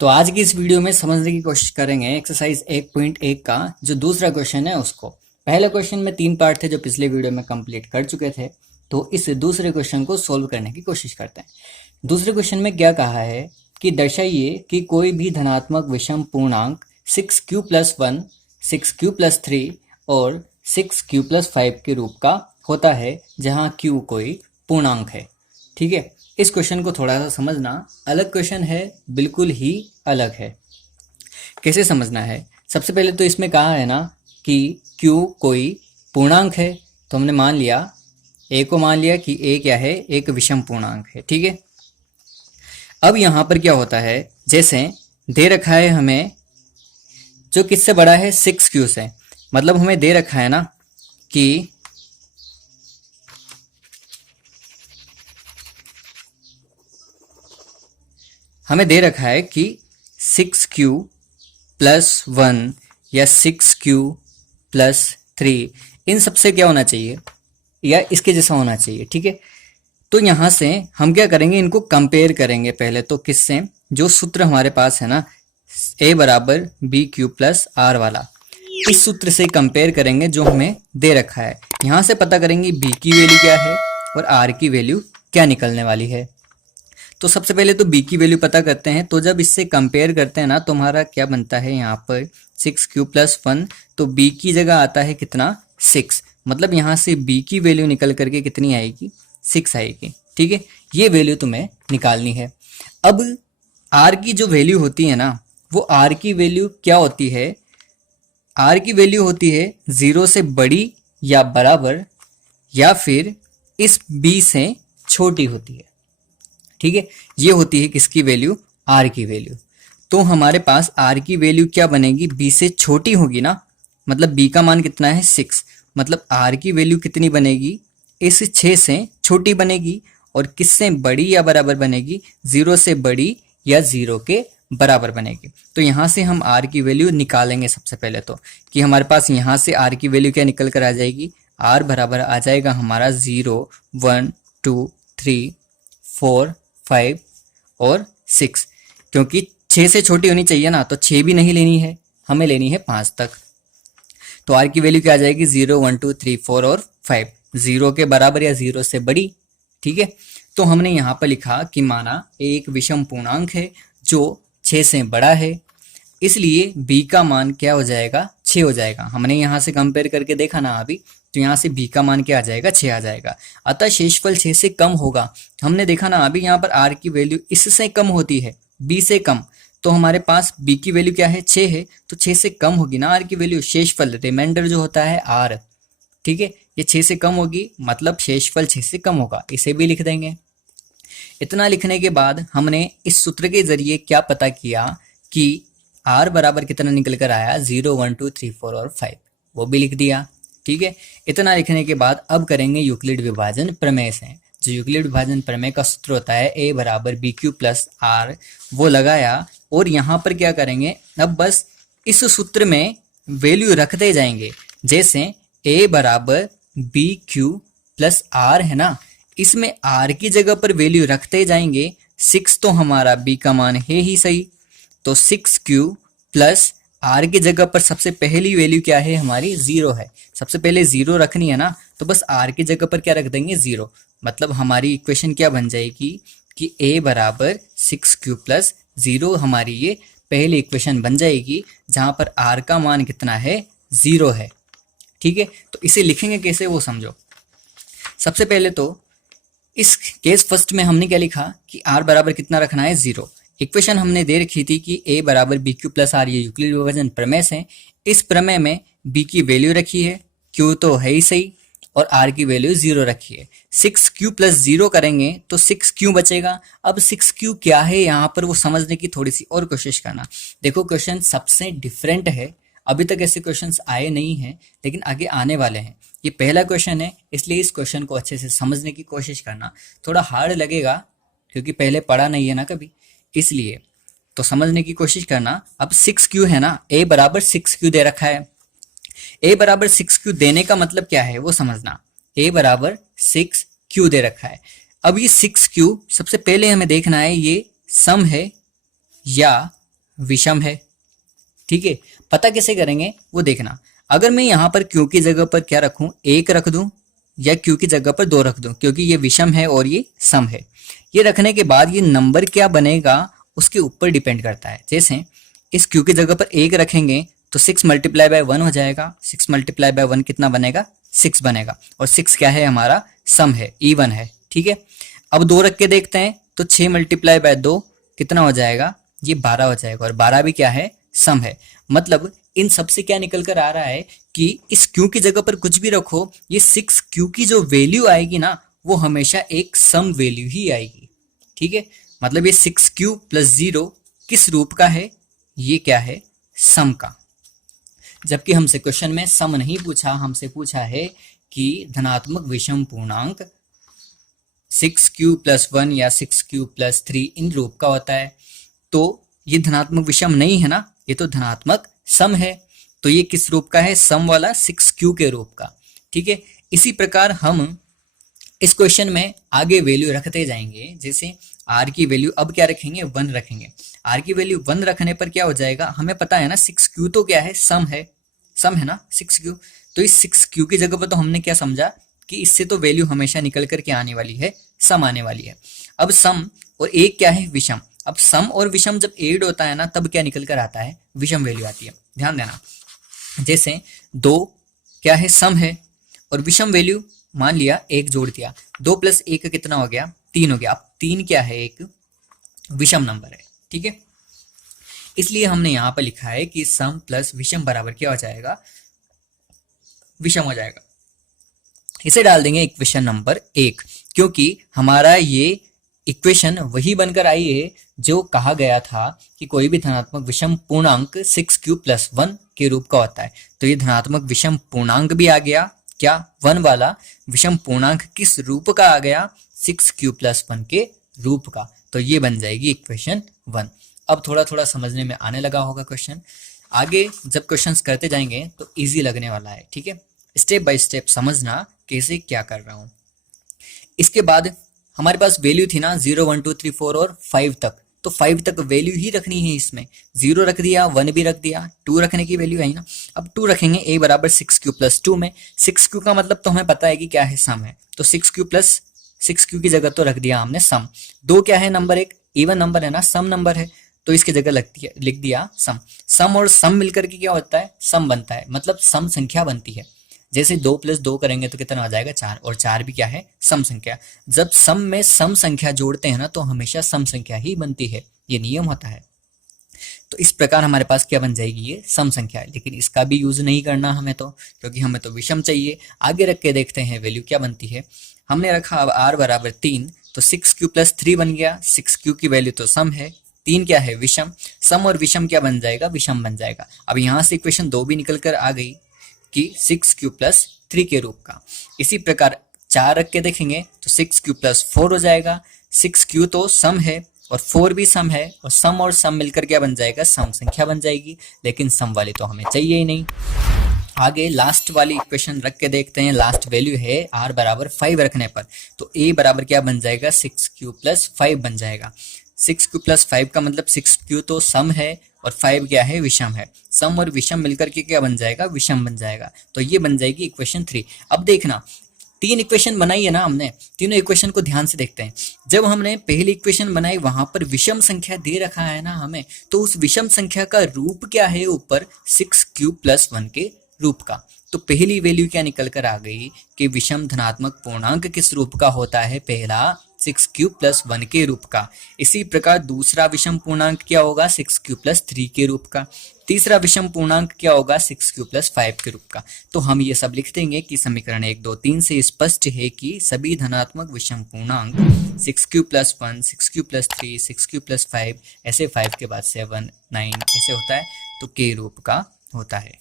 तो आज की इस वीडियो में समझने की कोशिश करेंगे एक्सरसाइज 1.1 का जो दूसरा क्वेश्चन है उसको। पहले क्वेश्चन में 3 पार्ट थे जो पिछले वीडियो में कंप्लीट कर चुके थे। तो इस दूसरे क्वेश्चन को सोल्व करने की कोशिश करते हैं। दूसरे क्वेश्चन में क्या कहा है कि दर्शाइए कि कोई भी धनात्मक विषम पूर्णांक 6q+1, 6q+3 और 6q+5 के रूप का होता है जहाँ q कोई पूर्णांक है। ठीक है, इस क्वेश्चन को थोड़ा सा समझना। अलग क्वेश्चन है, बिल्कुल ही अलग है। कैसे समझना है? सबसे पहले तो इसमें कहा है ना कि q कोई पूर्णांक है, तो हमने मान लिया a को, मान लिया कि a क्या है, एक विषम पूर्णांक है। ठीक है, अब यहां पर क्या होता है, जैसे दे रखा है हमें जो किससे बड़ा है, 6q से। मतलब हमें दे रखा है ना कि हमें दे रखा है कि 6q+1 या 6q+3 इन सबसे क्या होना चाहिए, या इसके जैसा होना चाहिए। ठीक है, तो यहां से हम क्या करेंगे, इनको कंपेयर करेंगे पहले तो किससे, जो सूत्र हमारे पास है ना a बराबर bq+r वाला, इस सूत्र से कंपेयर करेंगे जो हमें दे रखा है। यहां से पता करेंगे b की वैल्यू क्या है और r की वैल्यू क्या निकलने वाली है। तो सबसे पहले तो b की वैल्यू पता करते हैं। तो जब इससे कंपेयर करते हैं ना तो हमारा क्या बनता है, यहाँ पर 6q+1, तो b की जगह आता है कितना, 6। मतलब यहाँ से b की वैल्यू निकल करके कितनी आएगी, 6 आएगी। ठीक है, ये वैल्यू तुम्हें निकालनी है। अब r की जो वैल्यू होती है ना, वो r की वैल्यू क्या होती है, r की वैल्यू होती है 0 से बड़ी या बराबर या फिर इस b से छोटी होती है। ठीक है, ये होती है किसकी वैल्यू, r की वैल्यू। तो हमारे पास r की वैल्यू क्या बनेगी, b से छोटी होगी ना, मतलब b का मान कितना है, 6। मतलब r की वैल्यू कितनी बनेगी, इस 6 से छोटी बनेगी। और किससे बड़ी या बराबर बनेगी, 0 से बड़ी या 0 के बराबर बनेगी। तो यहाँ से हम r की वैल्यू निकालेंगे सबसे पहले तो, कि हमारे पास यहाँ से r की वैल्यू क्या निकल कर आ जाएगी, r बराबर आ जाएगा हमारा 0, 1, 2, 3, 4, 5 और 6। क्योंकि 6 से छोटी होनी चाहिए ना, तो 6 भी नहीं लेनी है, हमें लेनी है 5 तक। तो r की वैल्यू क्या आ जाएगी, 0, 1, 2, 3, 4 और 5, 0 के बराबर या 0 से बड़ी। ठीक है, तो हमने यहाँ पर लिखा कि माना एक विषम पूर्णांक है जो 6 से बड़ा है, इसलिए b का मान क्या हो जाएगा, 6 हो जाएगा। हमने यहाँ से कंपेयर करके देखा ना अभी, तो यहाँ से b का मान क्या आ जाएगा, 6 आ जाएगा। अतः शेषफल 6 से कम होगा। हमने देखा ना अभी, यहाँ पर r की वैल्यू इससे कम होती है, b से कम। तो हमारे पास b की वैल्यू क्या है, 6 है, तो 6 से कम होगी ना r की वैल्यू। शेषफल रिमाइंडर जो होता है r, ठीक है, ये 6 से कम होगी, मतलब शेषफल 6 से कम होगा। इसे भी लिख देंगे। इतना लिखने के बाद हमने इस सूत्र के जरिए क्या पता किया कि r बराबर कितना निकल कर आया, 0, 1, 2, 3, 4 और 5, वो भी लिख दिया। ठीक है, इतना लिखने के बाद अब करेंगे यूक्लिड विभाजन प्रमेय से। जो यूक्लिड विभाजन प्रमेय का सूत्र होता है a बराबर bq+r, वो लगाया। और यहाँ पर क्या करेंगे, अब बस इस सूत्र में वैल्यू रखते जाएंगे। जैसे a बराबर bq+r है ना, इसमें r की जगह पर वैल्यू रखते जाएंगे। 6 तो हमारा b का मान है ही सही, तो 6q+r की जगह पर सबसे पहली वैल्यू क्या है हमारी, 0 है। सबसे पहले 0 रखनी है ना, तो बस r की जगह पर क्या रख देंगे, 0। मतलब हमारी इक्वेशन क्या बन जाएगी कि a बराबर 6q+0 हमारी ये पहली इक्वेशन बन जाएगी, जहां पर r का मान कितना है, 0 है। ठीक है, तो इसे लिखेंगे कैसे वो समझो। सबसे पहले तो इस केस फर्स्ट में हमने क्या लिखा कि r बराबर कितना रखना है, 0। इक्वेशन हमने दे रखी थी कि a बराबर bq+r, ये यूक्लिड विभाजन प्रमेय से। इस प्रमेय में b की वैल्यू रखी है, q तो है ही सही, और r की वैल्यू 0 रखी है। 6q+0 करेंगे तो 6q बचेगा। अब 6q क्या है यहाँ पर वो समझने की थोड़ी सी और कोशिश करना। देखो क्वेश्चन सबसे डिफरेंट है, अभी तक ऐसे क्वेश्चंस आए नहीं हैं, लेकिन आगे आने वाले हैं। ये पहला क्वेश्चन है, इसलिए इस क्वेश्चन को अच्छे से समझने की कोशिश करना। थोड़ा हार्ड लगेगा क्योंकि पहले पढ़ा नहीं है ना कभी, इसलिए तो समझने की कोशिश करना। अब 6q है ना, a बराबर 6q दे रखा है। a बराबर 6q देने का मतलब क्या है वो समझना। a बराबर 6q दे रखा है। अब ये 6q सबसे पहले हमें देखना है ये सम है या विषम है। ठीक है, पता कैसे करेंगे वो देखना। अगर मैं यहाँ पर क्यू की जगह पर क्या रखूं, 1 रख दूं या क्यू की जगह पर 2 रख दूं, क्योंकि ये विषम है और ये सम है। ये रखने के बाद ये नंबर क्या बनेगा उसके ऊपर डिपेंड करता है। जैसे इस क्यू की जगह पर 1 रखेंगे तो 6 मल्टीप्लाई बाय 1 हो जाएगा। 6 मल्टीप्लाई बाय 1 कितना बनेगा, 6 बनेगा। और 6 क्या है, हमारा सम है, इवन है। ठीक है, अब 2 रख के देखते हैं तो 6 मल्टीप्लाई बाय 2 कितना हो जाएगा, ये 12 हो जाएगा। और 12 भी क्या है, सम है। मतलब इन सब से क्या निकल कर आ रहा है कि इस क्यू की जगह पर कुछ भी रखो, ये 6 क्यू की जो वैल्यू आएगी ना वो हमेशा एक सम वैल्यू ही आएगी। ठीक है, मतलब ये 6 क्यू प्लस 0 किस रूप का है, ये क्या है, सम का। जबकि हमसे क्वेश्चन में सम नहीं पूछा, हमसे पूछा है कि धनात्मक विषम पूर्णांक 6q प्लस 1 या 6q प्लस 3 इन रूप का होता है। तो ये धनात्मक विषम नहीं है ना, ये तो धनात्मक सम है। तो ये किस रूप का है, सम वाला 6q के रूप का। ठीक है, इसी प्रकार हम इस क्वेश्चन में आगे वैल्यू रखते जाएंगे। जैसे r की वैल्यू अब क्या रखेंगे, 1 रखेंगे। r की वैल्यू 1 रखने पर क्या हो जाएगा, हमें पता है ना 6q तो क्या है, सम है ना 6q। तो इस 6q की जगह पर तो हमने क्या समझा कि इससे तो वैल्यू हमेशा निकल करके आने वाली है, सम आने वाली है। अब सम और एक क्या है, विषम। अब सम और विषम जब एड होता है ना तब क्या निकल कर आता है, विषम वैल्यू आती है। ध्यान देना, जैसे 2 क्या है, सम है, और विषम वैल्यू मान लिया 1 जोड़ दिया, 2 प्लस 1 कितना हो गया, 3 हो गया। अब 3 क्या है, एक विषम नंबर है। ठीक है, इसलिए हमने यहां पर लिखा है कि सम प्लस विषम बराबर क्या हो जाएगा, विषम हो जाएगा। इसे डाल देंगे इक्वेशन नंबर 1, क्योंकि हमारा ये इक्वेशन वही बनकर आई है जो कहा गया था कि कोई भी धनात्मक विषम पूर्णांक 6q प्लस 1 के रूप का होता है। तो ये धनात्मक विषम पूर्णांक भी आ गया, क्या 1 वाला विषम पूर्णांक किस रूप का आ गया, 6q प्लस 1 के रूप का। तो ये बन जाएगी इक्वेशन 1। अब थोड़ा थोड़ा समझने में आने लगा होगा क्वेश्चन। आगे जब क्वेश्चंस करते जाएंगे तो इजी लगने वाला है। ठीक है, स्टेप बाय स्टेप समझना कैसे क्या कर रहा हूं। इसके बाद हमारे पास वैल्यू थी ना 0 1 2 3 4 और 5 तक, तो 5 तक वैल्यू ही रखनी है। इसमें 0 रख दिया, 1 भी रख दिया, 2 रखने की वैल्यू है ना। अब 2 रखेंगे, a बराबर 6q प्लस 2 में। 6q का मतलब तो हमें पता है कि क्या है, सम है। तो 6q प्लस 6q की जगह तो रख दिया हमने सम। 2 क्या है, नंबर एक इवन नंबर है ना, सम नंबर है, तो इसकी जगह लिख दिया सम। सम और सम मिलकर के क्या होता है, सम बनता है, मतलब सम संख्या बनती है। जैसे 2 प्लस 2 करेंगे तो कितना हो जाएगा, 4, और 4 भी क्या है, सम संख्या। जब सम में सम संख्या जोड़ते हैं ना तो हमेशा सम संख्या ही बनती है, ये नियम होता है। तो इस प्रकार हमारे पास क्या बन जाएगी, ये सम संख्या है। लेकिन इसका भी यूज नहीं करना हमें तो, क्योंकि हमें तो विषम चाहिए। आगे रख के देखते हैं वैल्यू क्या बनती है। हमने रखा अब r बराबर 3, तो 6q प्लस 3 बन गया। 6q की वैल्यू तो सम है, 3 क्या है, विषम। सम और विषम क्या बन जाएगा, विषम बन जाएगा। अब यहाँ से इक्वेशन 2 भी निकल कर आ गई कि 6q प्लस 3 के रूप का। इसी प्रकार 4 रख के देखेंगे तो 6q प्लस 4 हो जाएगा। 6q तो सम है और 4 भी सम है, और सम और सम मिलकर क्या बन जाएगा, सम संख्या बन जाएगी। लेकिन सम वाली तो हमें चाहिए ही नहीं। आगे लास्ट वाली इक्वेशन रख के देखते हैं। लास्ट वैल्यू है r बराबर 5 रखने पर, तो a बराबर क्या बन जाएगा, 6q प्लस 5 बन जाएगा। 6q प्लस 5 का मतलब 6q तो सम है और 5 क्या है, विषम है। सम और विषम मिलकर के क्या बन जाएगा, विषम बन जाएगा। तो ये बन जाएगी इक्वेशन 3। अब देखना 3 इक्वेशन बनाई है ना हमने, तीनों इक्वेशन को ध्यान से देखते हैं। जब हमने पहली इक्वेशन बनाई वहां पर विषम संख्या दे रखा है ना हमें, तो उस विषम संख्या का रूप क्या है, ऊपर 6q प्लस 1 के रूप का। तो पहली वैल्यू क्या निकल कर आ गई कि विषम धनात्मक पूर्णांक किस रूप का होता है, पहला 6q प्लस 1 के रूप का। इसी प्रकार दूसरा विषम पूर्णांक क्या होगा, 6q प्लस 3 के रूप का। तीसरा विषम पूर्णांक क्या होगा, 6q प्लस 5 के रूप का। तो हम ये सब लिख देंगे कि समीकरण 1 2 3 से स्पष्ट है कि सभी धनात्मक विषम पूर्णांक 6q plus 1, 6q plus 3, 6q plus 5, ऐसे 5 के बाद 7 9 ऐसे होता है, तो के रूप का होता है।